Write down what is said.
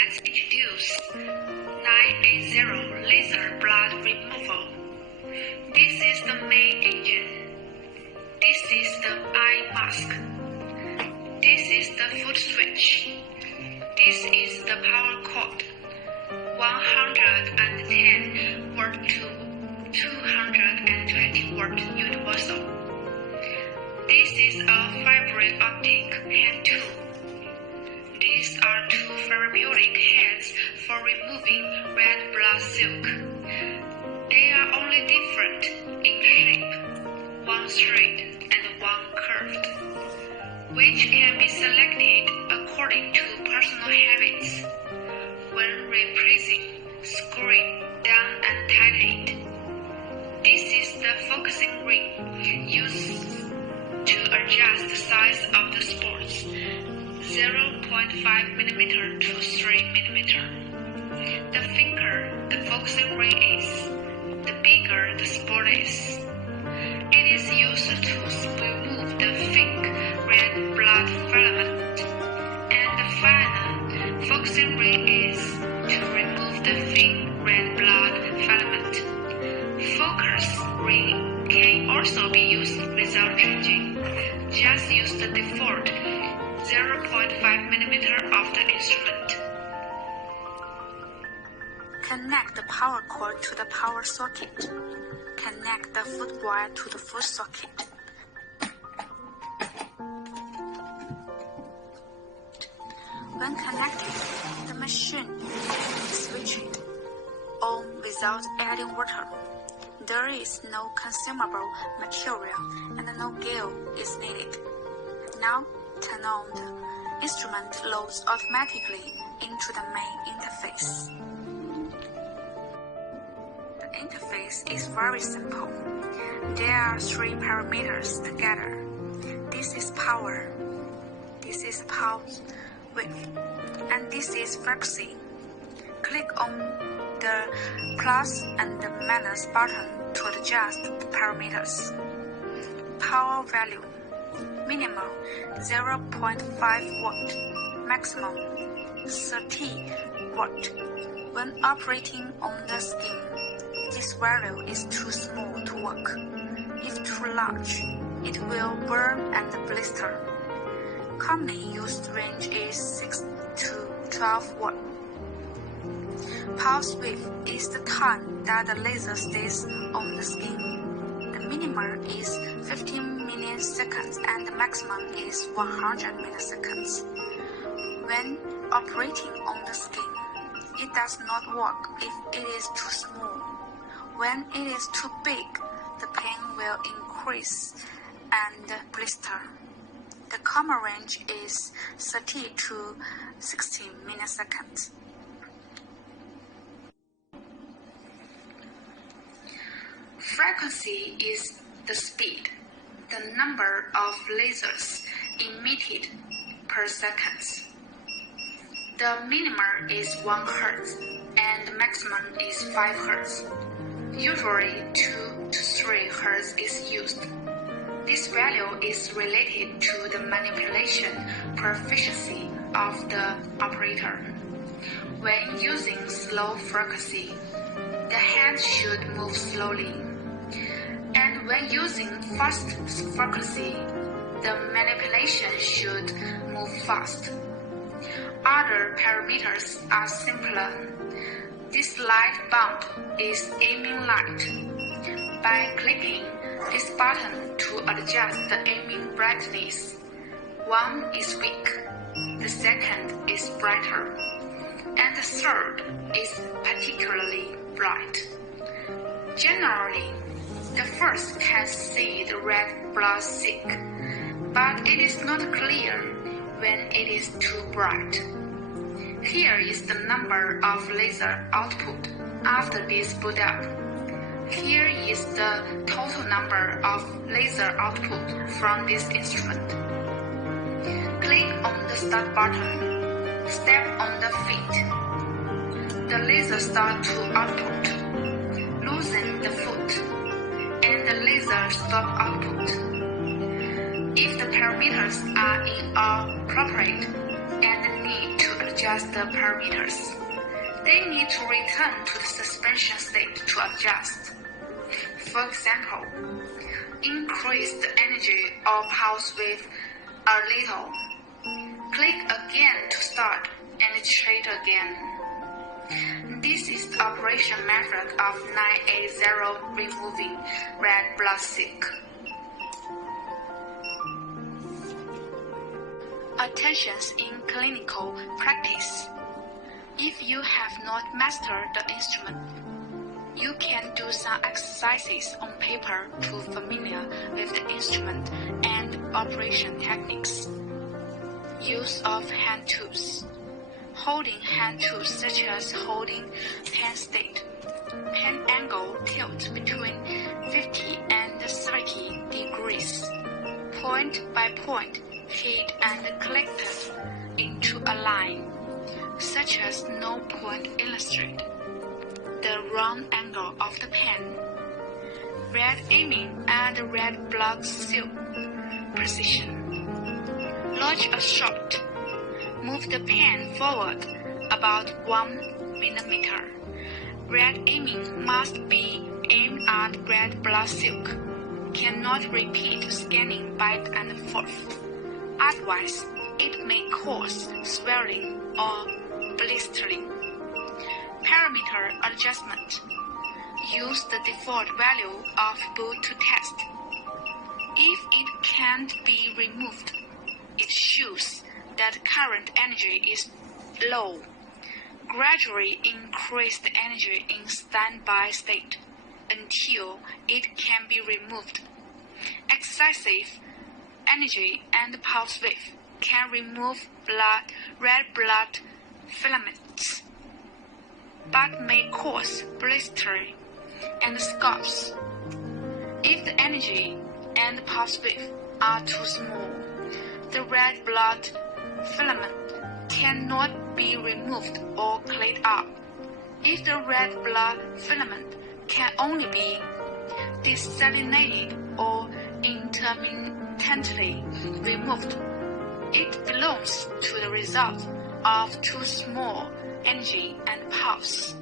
let's introduce 980 laser blood removal. This is the main engine. This is the eye mask. This is the foot switch. This is the power cord. 110 watt to 220 watt universal. This is a fiber optic hand tool. These are two therapeutic heads for removing red blood silk. They are only different in shape, one straight and one curved, which can be selected according to personal habits. When replacing, screwing down and tighten it. This is the focusing ring used to adjust the size of the spots, 0.5 mm to 3 mm. The thicker the focusing ring is, the bigger the spot is. It is used to remove the thick red blood filament, and the final focusing ring is to remove the thin red blood filament. Focus ring can also be used without changing. Just use the default 0.5 mm of the instrument. Connect the power cord to the power socket. Connect the foot wire to the foot socket. When connected, the machine is switched on without adding water. There is no consumable material and no gear is needed. Now, turn on the instrument loads automatically into the main interface. The interface is very simple. There are 3 parameters together. This is power, this is pulse width, and this is frequency. Click on the plus and the minus button to adjust the parameters. Power value: minimum 0.5 watt, maximum 30 watt. When operating on the skin, this value is too small to work. If too large, it will burn and blister. Commonly used range is 6 to 12 watt. Pulse width is the time that the laser stays on the skin. The minimum is 15 milliseconds and the maximum is 100 milliseconds. When operating on the skin, it does not work if it is too small. When it is too big, the pain will increase and blister. The common range is 30 to 60 milliseconds. Frequency is the speed, the number of lasers emitted per second. The minimum is 1 Hz and the maximum is 5 Hz. Usually 2 to 3 Hz is used. This value is related to the manipulation proficiency of the operator. When using slow frequency, the hand should move slowly. And when using fast frequency, the manipulation should move fast. Other parameters are simpler. This light bulb is aiming light. By clicking this button to adjust the aiming brightness, one is weak, the second is brighter, and the third is particularly bright. Generally, the first can see the red blood silk, but it is not clear when it is too bright. Here is the number of laser output after this boot up. Here is the total number of laser output from this instrument. Click on the start button. Step on the feet. The laser starts to output. Loosen the foot, and the laser stop output. If the parameters are inappropriate and need to adjust the parameters. They need to return to the suspension state to adjust. For example, increase the energy or pulse width a little. Click again to start and iterate again. This is the operation method of 980 removing red blood silk. Attentions in clinical practice. If you have not mastered the instrument, you can do some exercises on paper to familiar with the instrument and operation techniques. Use of hand tools. Holding hand tools such as holding pen state. Pen angle tilt between 50 and 30 degrees. Point by point, hit and collected into a line, such as no point illustrate. The round angle of the pen. Red aiming and red blood silk precision. Lodge a shot. Move the pen forward about 1 millimeter. Red aiming must be aimed at red blood silk. Cannot repeat scanning back and forth. Otherwise, it may cause swelling or blistering. Parameter adjustment. Use the default value of boot to test. If it can't be removed, it shows that current energy is low. Gradually increase the energy in standby state until it can be removed. Excessive energy and pulse width can remove red blood filaments, but may cause blistering and scabs. If the energy and pulse width are too small, the red blood filament cannot be removed or cleaned up. If the red blood filament can only be desalinated or intermittently removed, it belongs to the result of too small energy and pulse.